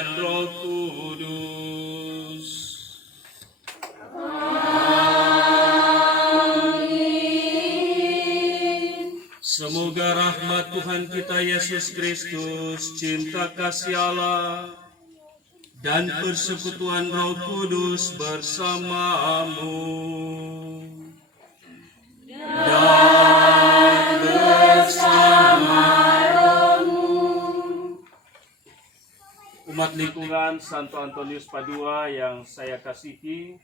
dan Roh Kudus. Semoga rahmat Tuhan kita Yesus Kristus, cinta kasih Allah, dan persekutuan Roh Kudus bersamamu dan bersama rohmu. Umat lingkungan Santo Antonius Padua yang saya kasihi,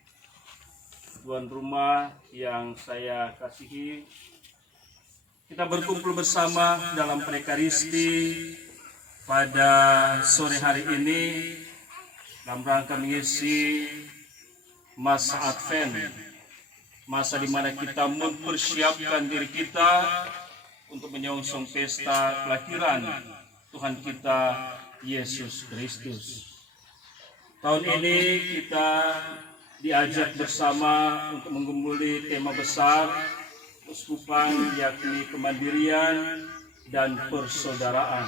tuan rumah yang saya kasihi, kita berkumpul bersama dalam Prekaristi pada sore hari ini dalam rangka mengisi masa Advent, masa di mana kita mempersiapkan diri kita untuk menyongsong pesta kelahiran Tuhan kita Yesus Kristus. Tahun ini kita diajak bersama untuk menggumuli tema besar Uskupan, yakni kemandirian dan persaudaraan.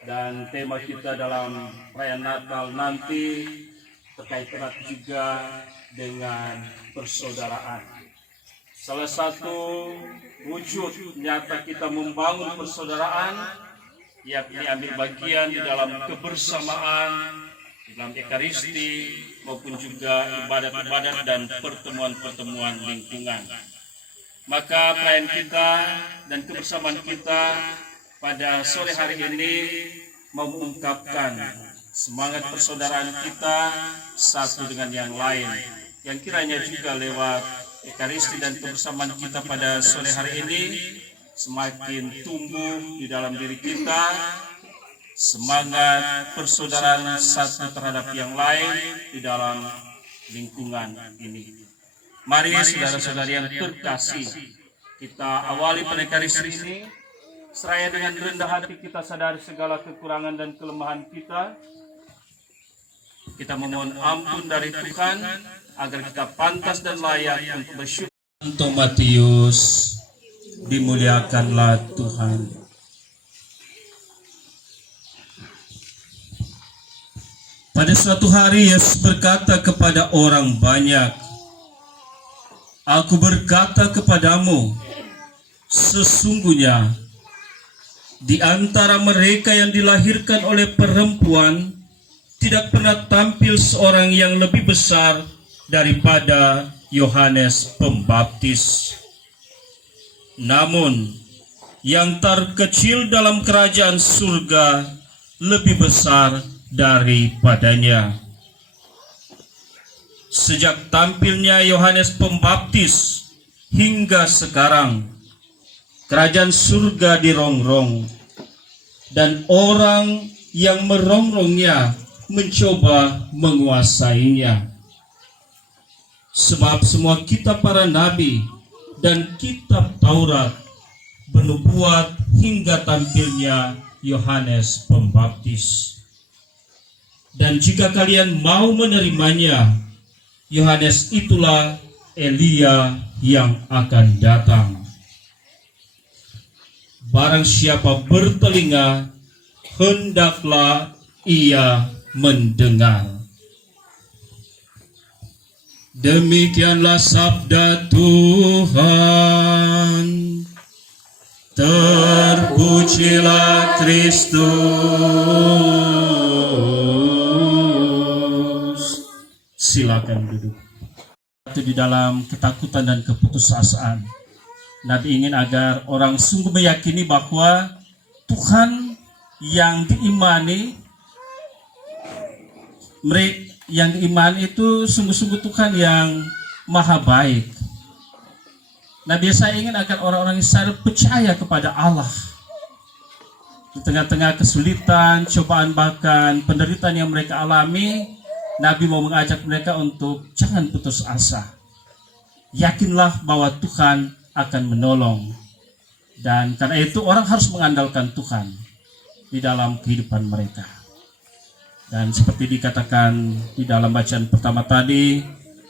Dan tema kita dalam perayaan Natal nanti terkait erat juga dengan persaudaraan. Salah satu wujud nyata kita membangun persaudaraan yakni ambil bagian di dalam kebersamaan, di dalam Ekaristi maupun juga ibadat-ibadat dan pertemuan-pertemuan lingkungan. Maka perayaan kita dan kebersamaan kita pada sore hari ini mengungkapkan semangat persaudaraan kita satu dengan yang lain, yang kiranya juga lewat Ekaristi dan kebersamaan kita pada sore hari ini semakin tumbuh di dalam diri kita semangat persaudaraan satu terhadap yang lain di dalam lingkungan ini. Mari saudara-saudari yang terkasih, kita awali Prekaristi ini seraya dengan rendah hati kita sadari segala kekurangan dan kelemahan kita. Kita memohon ampun dari Tuhan agar kita pantas dan layak untuk bersyukur. Santo Matius, dimuliakanlah Tuhan. Pada suatu hari Yesus berkata kepada orang banyak, "Aku berkata kepadamu, sesungguhnya di antara mereka yang dilahirkan oleh perempuan tidak pernah tampil seorang yang lebih besar daripada Yohanes Pembaptis. Namun, yang terkecil dalam kerajaan surga lebih besar daripadanya." Sejak tampilnya Yohanes Pembaptis hingga sekarang, kerajaan surga dirongrong, dan orang yang merongrongnya mencoba menguasainya. Sebab semua kitab para nabi dan kitab Taurat bernubuat hingga tampilnya Yohanes Pembaptis. Dan jika kalian mau menerimanya, Yohanes itulah Elia yang akan datang. Barang siapa bertelinga, hendaklah ia mendengar. Demikianlah sabda Tuhan. Terpujilah Kristus. Silakan duduk. Itu di dalam ketakutan dan keputusasaan. Nabi ingin agar orang sungguh meyakini bahwa Tuhan yang diimani, itu sungguh-sungguh Tuhan yang maha baik. Nabi saya ingin agar orang-orang Israel percaya kepada Allah. Di tengah-tengah kesulitan, cobaan, bahkan penderitaan yang mereka alami, Nabi mau mengajak mereka untuk jangan putus asa. Yakinlah bahwa Tuhan akan menolong. Dan karena itu orang harus mengandalkan Tuhan di dalam kehidupan mereka. Dan seperti dikatakan di dalam bacaan pertama tadi,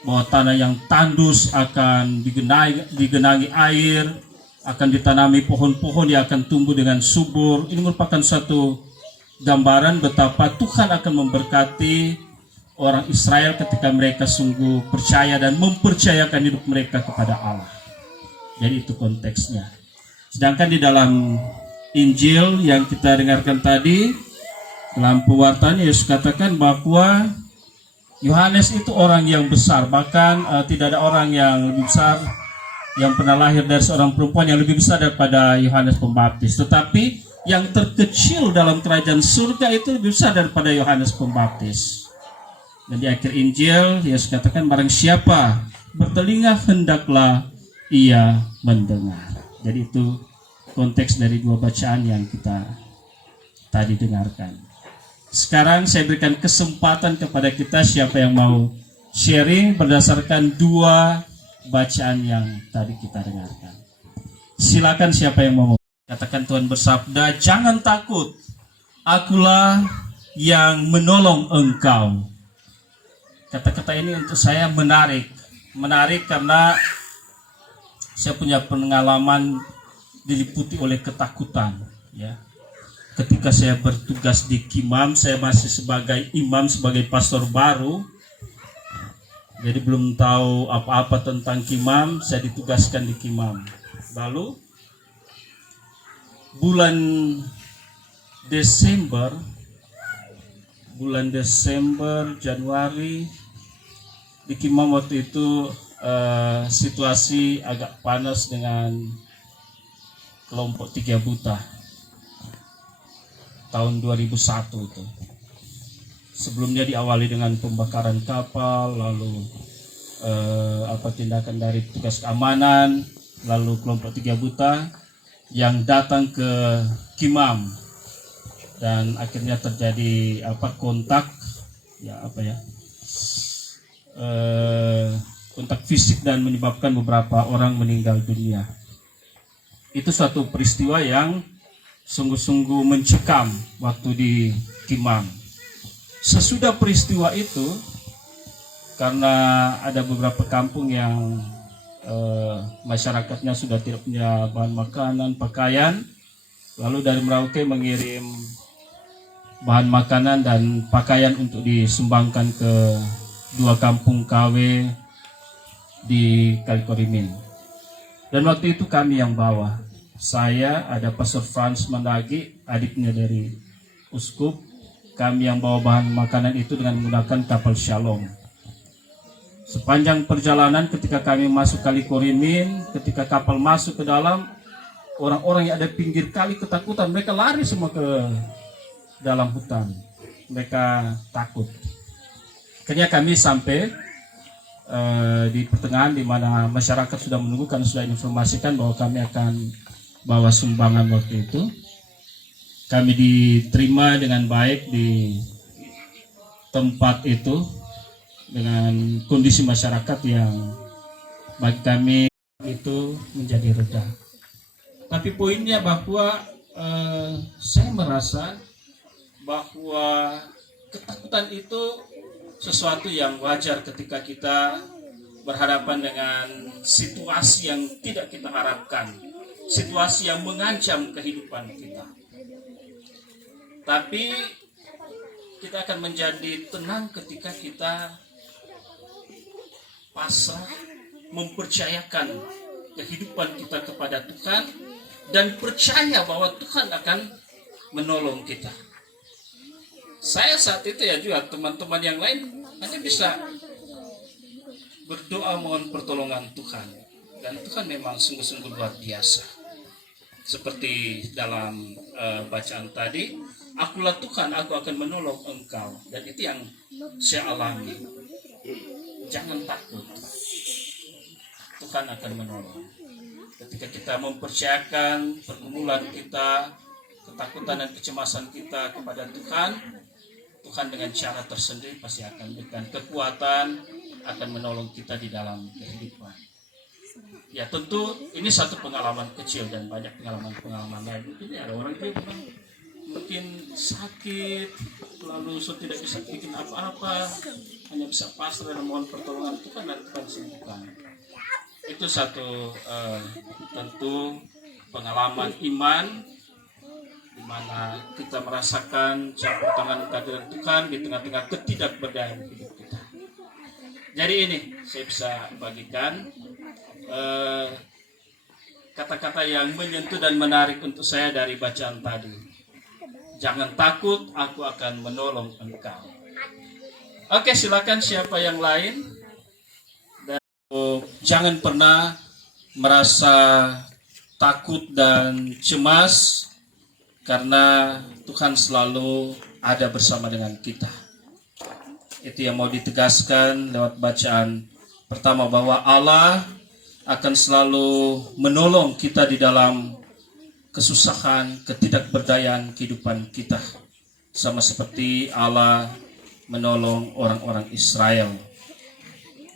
bahwa tanah yang tandus akan digenangi air, akan ditanami pohon-pohon yang akan tumbuh dengan subur. Ini merupakan suatu gambaran betapa Tuhan akan memberkati orang Israel ketika mereka sungguh percaya dan mempercayakan hidup mereka kepada Allah. Jadi itu konteksnya. Sedangkan di dalam Injil yang kita dengarkan tadi, dalam pewartaan Yesus katakan bahwa Yohanes itu orang yang besar, bahkan tidak ada orang yang lebih besar yang pernah lahir dari seorang perempuan yang lebih besar daripada Yohanes Pembaptis. Tetapi yang terkecil dalam kerajaan surga itu lebih besar daripada Yohanes Pembaptis. Dan di akhir Injil, Yesus katakan barang siapa bertelinga hendaklah ia mendengar. Jadi itu konteks dari dua bacaan yang kita tadi dengarkan. Sekarang saya berikan kesempatan kepada kita siapa yang mau sharing berdasarkan dua bacaan yang tadi kita dengarkan. Silakan siapa yang mau. Katakan Tuhan bersabda, jangan takut, akulah yang menolong engkau. Kata-kata ini untuk saya menarik karena saya punya pengalaman diliputi oleh ketakutan. Ya, ketika saya bertugas di Kimam, saya masih sebagai imam, sebagai pastor baru. Jadi belum tahu apa-apa tentang Kimam, saya ditugaskan di Kimam. Lalu bulan Desember, Januari di Kimam waktu itu situasi agak panas dengan kelompok 3 buta tahun 2001 itu. Sebelumnya diawali dengan pembakaran kapal, lalu tindakan dari tugas keamanan, lalu kelompok 3 buta yang datang ke Kimam dan akhirnya terjadi kontak kontak fisik dan menyebabkan beberapa orang meninggal dunia. Itu suatu peristiwa yang sungguh-sungguh mencekam waktu di Kimam. Sesudah peristiwa itu, karena ada beberapa kampung yang masyarakatnya sudah tidak punya bahan makanan, pakaian, lalu dari Merauke mengirim bahan makanan dan pakaian untuk disumbangkan ke 2 kampung KW di Kalikorimin. Dan waktu itu kami yang bawa. Saya, ada Pastor Franz Mandagi, adiknya dari Uskup. Kami yang bawa bahan makanan itu dengan menggunakan kapal Shalom. Sepanjang perjalanan ketika kami masuk Kalikorimin, ketika kapal masuk ke dalam, orang-orang yang ada pinggir kali ketakutan, mereka lari semua ke dalam hutan. Mereka takut. Akhirnya kami sampai di pertengahan di mana masyarakat sudah menunggu karena sudah informasikan bahwa kami akan bawa sumbangan waktu itu. Kami diterima dengan baik di tempat itu dengan kondisi masyarakat yang bagi kami itu menjadi reda. Tapi poinnya bahwa saya merasa bahwa ketakutan itu sesuatu yang wajar ketika kita berhadapan dengan situasi yang tidak kita harapkan, situasi yang mengancam kehidupan kita. Tapi kita akan menjadi tenang ketika kita pasrah, mempercayakan kehidupan kita kepada Tuhan dan percaya bahwa Tuhan akan menolong kita. Saya saat itu ya juga teman-teman yang lain hanya bisa berdoa mohon pertolongan Tuhan, dan Tuhan memang sungguh-sungguh luar biasa. Seperti dalam bacaan tadi, akulah Tuhan, aku akan menolong engkau, dan itu yang saya alami. Jangan takut, Tuhan akan menolong. Ketika kita mempercayakan pergumulan kita, ketakutan dan kecemasan kita kepada Tuhan, Tuhan dengan cara tersendiri pasti akan berikan kekuatan, akan menolong kita di dalam kehidupan. Ya tentu ini satu pengalaman kecil dan banyak pengalaman lain. Mungkin ada orang yang mungkin sakit, lalu tidak bisa bikin apa-apa, hanya bisa pasrah dan mohon pertolongan Tuhan dan Tuhan sembuhkan. Itu satu tentu pengalaman iman di mana kita merasakan campur tangan kehadiran Tuhan di tengah-tengah ketidakberdayaan hidup kita. Jadi ini saya bisa bagikan kata-kata yang menyentuh dan menarik untuk saya dari bacaan tadi. Jangan takut, aku akan menolong engkau. Oke, silakan siapa yang lain. Dan jangan pernah merasa takut dan cemas, karena Tuhan selalu ada bersama dengan kita. Itu yang mau ditegaskan lewat bacaan pertama, bahwa Allah akan selalu menolong kita di dalam kesusahan, ketidakberdayaan kehidupan kita. Sama seperti Allah menolong orang-orang Israel.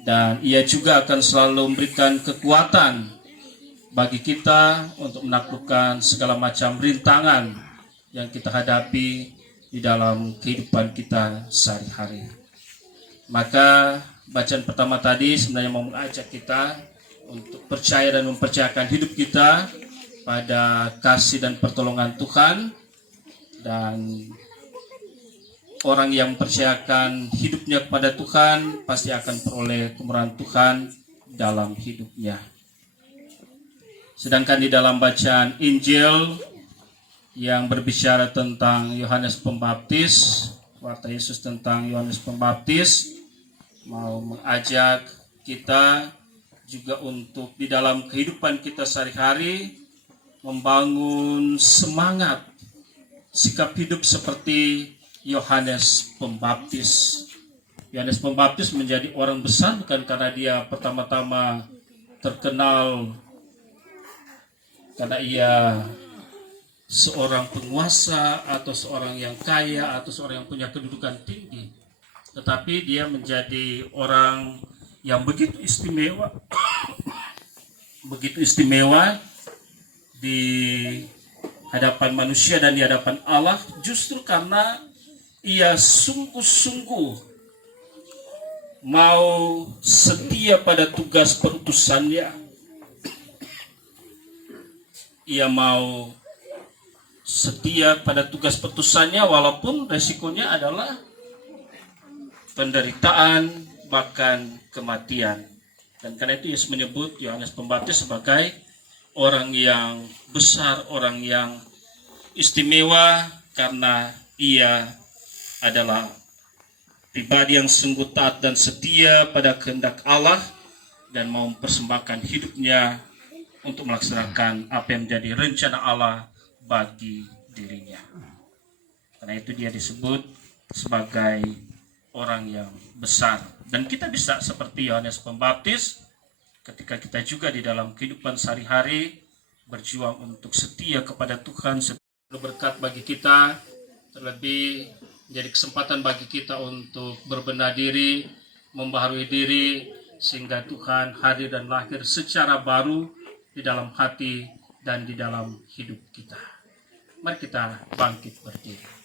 Dan Ia juga akan selalu memberikan kekuatan bagi kita untuk menaklukkan segala macam rintangan yang kita hadapi di dalam kehidupan kita sehari-hari. Maka bacaan pertama tadi sebenarnya mau mengajak kita untuk percaya dan mempercayakan hidup kita pada kasih dan pertolongan Tuhan. Dan orang yang mempercayakan hidupnya kepada Tuhan pasti akan peroleh kemurahan Tuhan dalam hidupnya. Sedangkan di dalam bacaan Injil yang berbicara tentang Yohanes Pembaptis, warta Yesus tentang Yohanes Pembaptis, mau mengajak kita juga untuk di dalam kehidupan kita sehari-hari membangun semangat sikap hidup seperti Yohanes Pembaptis. Yohanes Pembaptis menjadi orang besar bukan karena dia pertama-tama terkenal karena ia seorang penguasa atau seorang yang kaya atau seorang yang punya kedudukan tinggi, tetapi dia menjadi orang yang begitu istimewa di hadapan manusia dan di hadapan Allah, justru karena ia sungguh-sungguh mau setia pada tugas perutusannya. Ia mau setia pada tugas perutusannya walaupun resikonya adalah penderitaan, bahkan kematian. Dan karena itu Yesus menyebut Yohanes Pembaptis sebagai orang yang besar, orang yang istimewa, karena ia adalah pribadi yang sungguh taat dan setia pada kehendak Allah dan mau mempersembahkan hidupnya untuk melaksanakan apa yang menjadi rencana Allah bagi dirinya. Karena itu dia disebut sebagai orang yang besar. Dan kita bisa seperti Yohanes Pembaptis ketika kita juga di dalam kehidupan sehari-hari berjuang untuk setia kepada Tuhan. Berkat bagi kita, terlebih menjadi kesempatan bagi kita untuk berbenah diri, membaharui diri, sehingga Tuhan hadir dan lahir secara baru di dalam hati dan di dalam hidup kita. Mari kita bangkit berdiri.